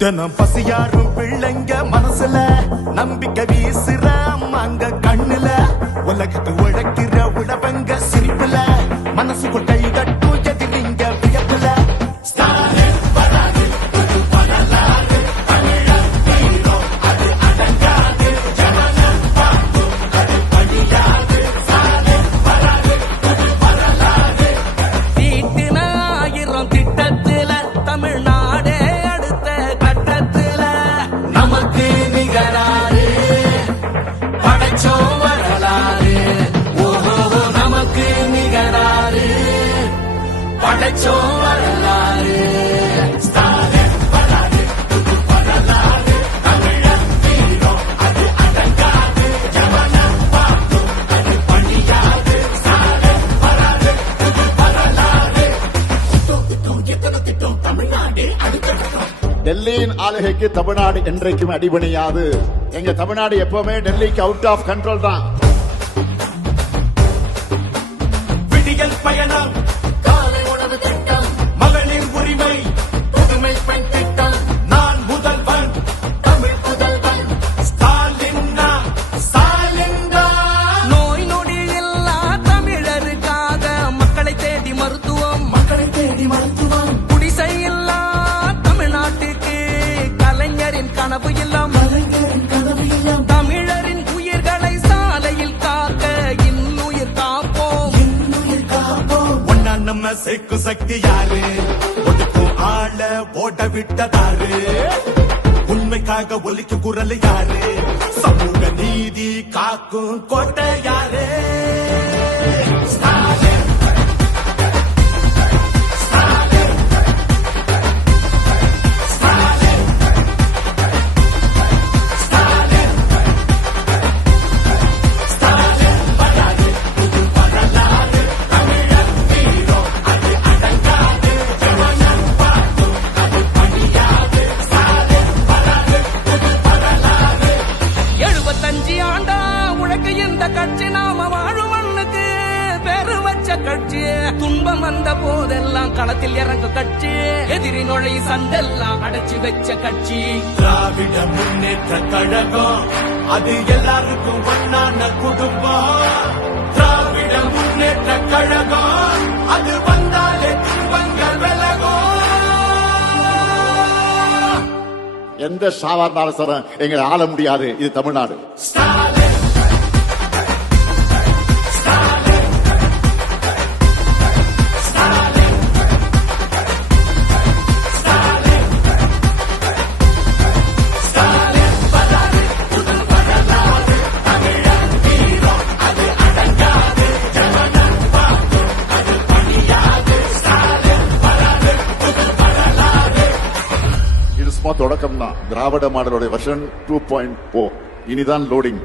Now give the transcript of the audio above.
தினம் பசியாரும் பிள்ளைங்க மனசுல நம்பிக்கை வீசுற அம்மாங்க கண்ணுல உலகத்து உழைக்கிற உழவங்க சிரிப்புல மனசுக்குள் கை தட்டும் எதிரிங்க வியப்புல படைச்சோம் வரலாறு ஸ்டாலின் வராது புது வரலாறு தமிழன் வீரம் அது அடங்காது ஜவனம் பார்த்தும் அது பணியாது ஸ்டாலின் வராது புது வரலாறு திட்டம் தமிழ்நாடு அடுத்த டெல்லியின் ஆளுகைக்கு தமிழ்நாடு என்றைக்கும் அடிபணியாது. எங்க தமிழ்நாடு எப்பவுமே டெல்லிக்கு அவுட் ஆஃப் கண்ட்ரோல் தான். விடியல் பயணம் மகளிர் உரிமை புதுமை பெண் திட்டம் நான் முதல்வன் தமிழ் புதல்வன் ஸ்டாலின் நோய் நொடி இல்லா தமிழருக்காக மக்களை தேடி மருத்துவம் குடிசை இல்லா தமிழ்நாட்டுக்கு கலைஞரின் கனவு இல்லம் தமிழரின் உயிர்களை சாலையில் காக்க இன்னுயிர் காப்போம் ஒன்னா நம்ம சேர்க்கும் சக்தி யாரு ஒதுக்கும் ஆள ஓட விட்டதாரு உண்மைக்காக ஒலிக்கும் குரல் யாரு சமூக நீதி காக்கும் கோட்டை யாரு ஸ்டாலின் கட்சி நாம வாழும் மண்ணுக்கு பெரு வச்ச கட்சி துன்பம் வந்த போதெல்லாம் களத்தில் இறங்க கட்சி எதிரி நுழை சண்டெல்லாம் அடைச்சு வச்ச கட்சி திராவிட முன்னேற்ற கழகம் அது எல்லாருக்கும் ஒன்னான குடும்பம் திராவிட முன்னேற்ற கழகம் அது வந்தாலே துன்பங்கள் விலகும் எந்த சாதாரண சார் எங்களை ஆள முடியாது. இது தமிழ்நாடு. தொடக்கம் தான். திராவிட மாடலுடைய வெர்ஷன் 2.4 இனிதான் லோடிங்.